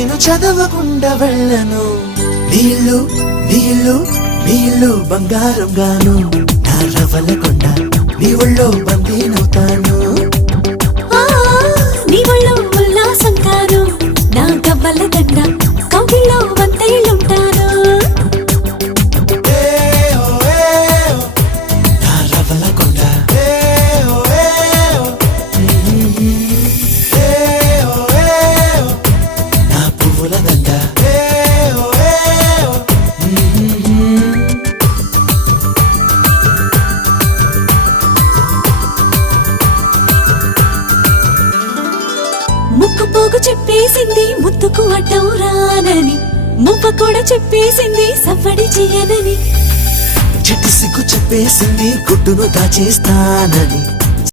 నేను చదవకుండా వెళ్ళను. నీళ్ళు నీళ్ళు నీళ్ళు బంగారం గాను, నా రవ్వలకొండ నీ ఒళ్ళో బందీనవుతాను. నీ ఒళ్ళో ఉల్లాసం కాను, నా గవ్వల దండ కౌగిల్లో వందేళ్ళుంటాను. నా రవ్వలకొండ నా పువ్వుల దండ. ముక్కు పోగు చెప్పేసింది ముద్దుకు అడ్డం రానని, ముప్ప కూడా చెప్పేసింది సవ్వడి చేయనని. చెట్టు సిగ్గు చెప్పేసింది గుడ్డును దాచేస్తానని.